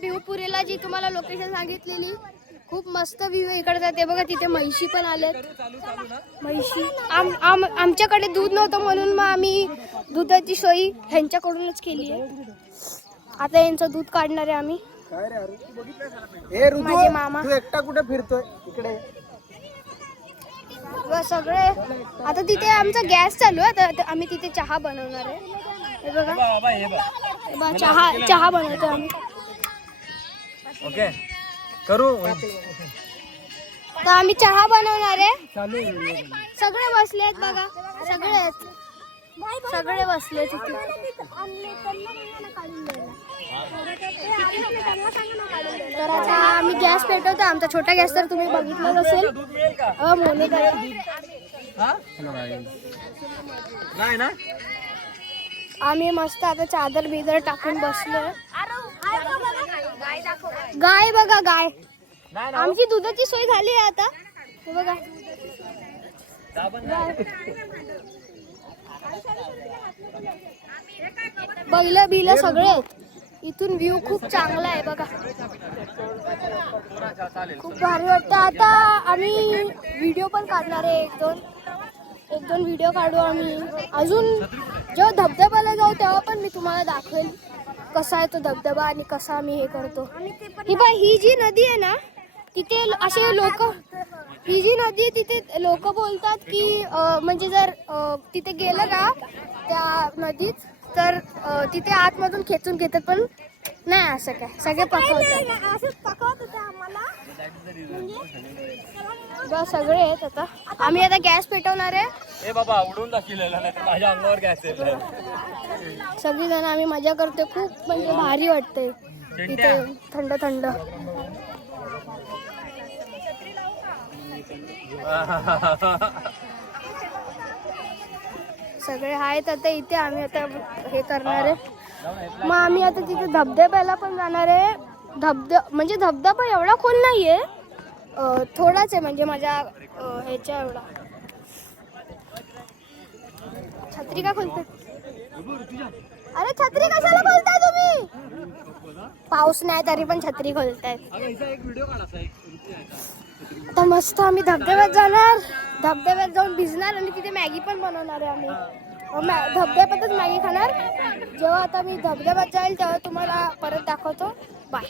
भिवपुरीला जी तुम्हाला लोकेशन सांगितलेली खूप मस्त व्ह्यू इकडे जाते बघा. तिथे म्हैशी पण आल्यात. म्हैशी आमच्याकडे दूध नव्हतं म्हणून मग आम्ही दुधाची सोय ह्यांच्याकडूनच केली आहे. आता यांचं दूध काढणार आहे आम्ही. माझे मामा तू एकटा कुठे फिरतोय इकडे सगळे. आता तिथे आमचा गॅस चालू आहे. आता आम्ही तिथे चहा बनवणार आहे. हे बघा चहा बनवतो आम्ही. ओके करू तर आम्ही चहा बनवणार आहे. सगळे बसले आहेत बघा. सगळे बसले तिथे. तर आता आम्ही गॅस पेटवतो. आमचा छोटा गॅस तर तुम्ही बघितलाच असेल. मोने नाही ना. आम्ही मस्त आता चादर बिदर टाकून बसलोय. गाय बघा गाय. आमची दुधाची सोय झाली आहे आता. हे बघा बैल बिल सगळे आहेत. इथून व्ह्यू खूप चांगला आहे बघा. खूप भारी वाटतं. आता आम्ही व्हिडिओ पण काढणार आहे. एक दोन व्हिडिओ काढू आम्ही. अजून जेव्हा धबधब्याला जाऊ तेव्हा पण मी तुम्हाला दाखवेल कसा आहे तो धबधबा आणि कसा आम्ही हे करतो. ही जी नदी आहे ना तिथे असे लोक, ही जी नदी आहे तिथे लोक बोलतात की म्हणजे जर तिथे गेलं ना त्या नदीत तर तिथे आतमधून खेचून घेतात. पण नाही असं काय. सगळे पकवतात. बस सगळे आहेत. आता आम्ही आता गॅस पेटवणार आहे. बाबा उडून दाखवलेला नाही तर माझ्या अंगावर गॅस येईल. सगळीजण आम्ही मजा करते. खूप म्हणजे भारी वाटते इथे थंड थंड. सगळे आहेत आता इथे. आम्ही आता हे करणार आहे. मग आम्ही आता तिथे धबधब्याला पण जाणार आहे. म्हणजे धबधबा एवढा खोल नाहीये. थोडाच आहे म्हणजे माझ्या ह्याच्या एवढा. छत्री का खोलते? अरे छत्री कशाला खोलताय तुम्ही? पाऊस नाही तरी पण छत्री खोलतायत. आता मस्त आम्ही धबधब्यात जाणार. धबधब्यात जाऊन भिजणार आणि तिथे मॅगी पण बनवणार आहे आम्ही. धबधब्यातच मॅगी खाणार. जेव्हा आता मी धबधब्यात जाईल तेव्हा तुम्हाला परत दाखवतो. बाय.